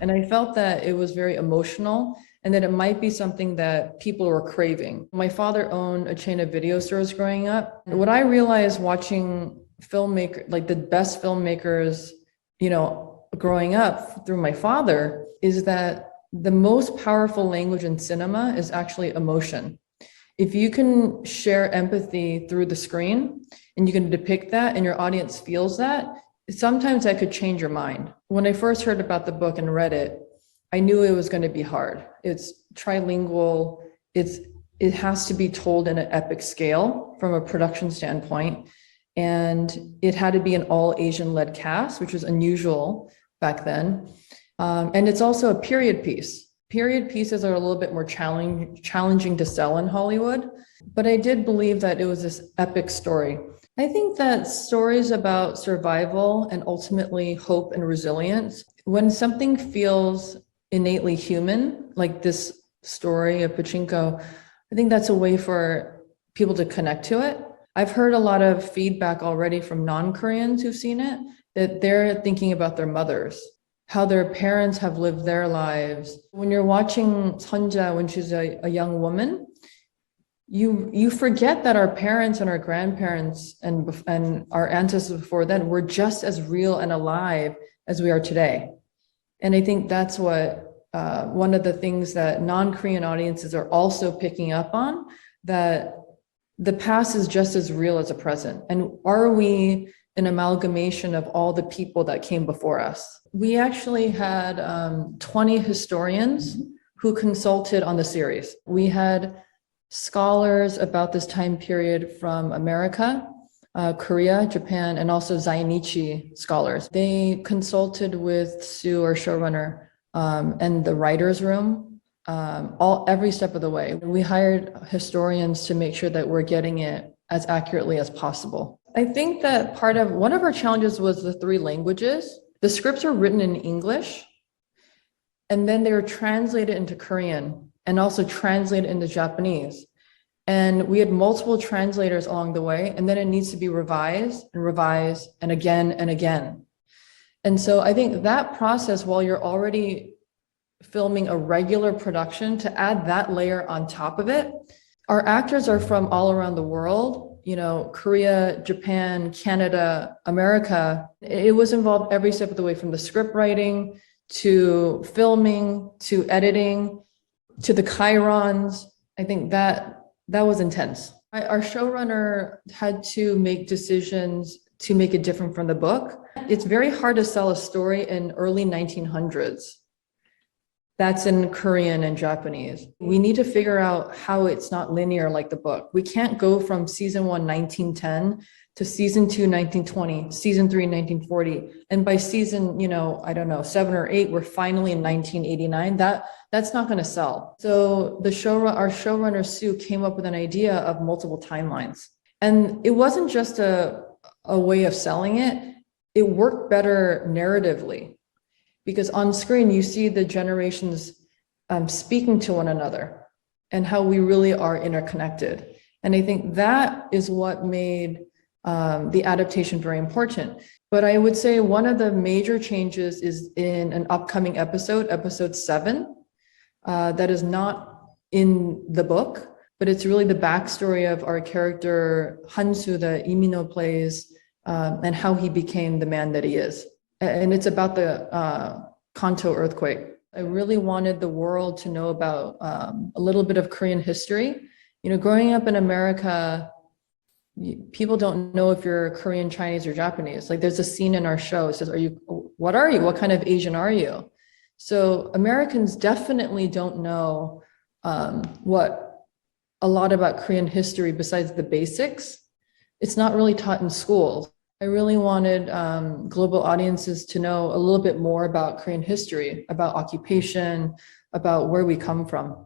And I felt that it was very emotional and that it might be something that people were craving. My father owned a chain of video stores growing up. What I realized watching like the best filmmakers, growing up through my father, is that the most powerful language in cinema is actually emotion. If you can share empathy through the screen and you can depict that and your audience feels that, sometimes that could change your mind. When I first heard about the book and read it, I knew it was going to be hard. It's trilingual. It has to be told in an epic scale from a production standpoint. And it had to be an all Asian-led cast, which was unusual back then. And it's also a period piece. Period pieces are a little bit more challenging to sell in Hollywood, but I did believe that it was this epic story. I think that stories about survival and ultimately hope and resilience, when something feels innately human, like this story of Pachinko, I think that's a way for people to connect to it. I've heard a lot of feedback already from non-Koreans who've seen it, that they're thinking about their mothers, how their parents have lived their lives. When you're watching Sunja when she's a young woman, you forget that our parents and our grandparents and our ancestors before then were just as real and alive as we are today. And I think that's what one of the things that non-Korean audiences are also picking up on, that the past is just as real as the present. And are we an amalgamation of all the people that came before us? We actually had 20 historians who consulted on the series. We had scholars about this time period from America, Korea, Japan, and also Zainichi scholars. They consulted with Sue, our showrunner, and the writer's room, every step of the way. We hired historians to make sure that we're getting it as accurately as possible. I think that one of our challenges was the 3 languages. The scripts are written in English, and then they were translated into Korean and also translated into Japanese. And we had multiple translators along the way, and then it needs to be revised and again and again. And so I think that process, while you're already filming a regular production, to add that layer on top of it, our actors are from all around the world, Korea, Japan, Canada, America. It was involved every step of the way, from the script writing to filming to editing to the chyrons. I think that was intense. Our showrunner had to make decisions to make it different from the book. It's very hard to sell a story in early 1900s. That's in Korean and Japanese. We need to figure out how it's not linear like the book. We can't go from season 1, 1910 to season 2, 1920, season 3, 1940. And by season, 7 or 8, we're finally in 1989. That's not going to sell. So our showrunner Sue came up with an idea of multiple timelines. And it wasn't just a way of selling it. It worked better narratively, because on screen you see the generations speaking to one another and how we really are interconnected. And I think that is what made the adaptation very important. But I would say one of the major changes is in an upcoming episode 7, that is not in the book, but it's really the backstory of our character Hansu that Lee Min-ho plays, and how he became the man that he is. And it's about the Kanto earthquake. I really wanted the world to know about a little bit of Korean history. Growing up in America, people don't know if you're Korean, Chinese, or Japanese. Like, there's a scene in our show, it says, what are you? What kind of Asian are you? So Americans definitely don't know a lot about Korean history besides the basics. It's not really taught in schools. I really wanted global audiences to know a little bit more about Korean history, about occupation, about where we come from.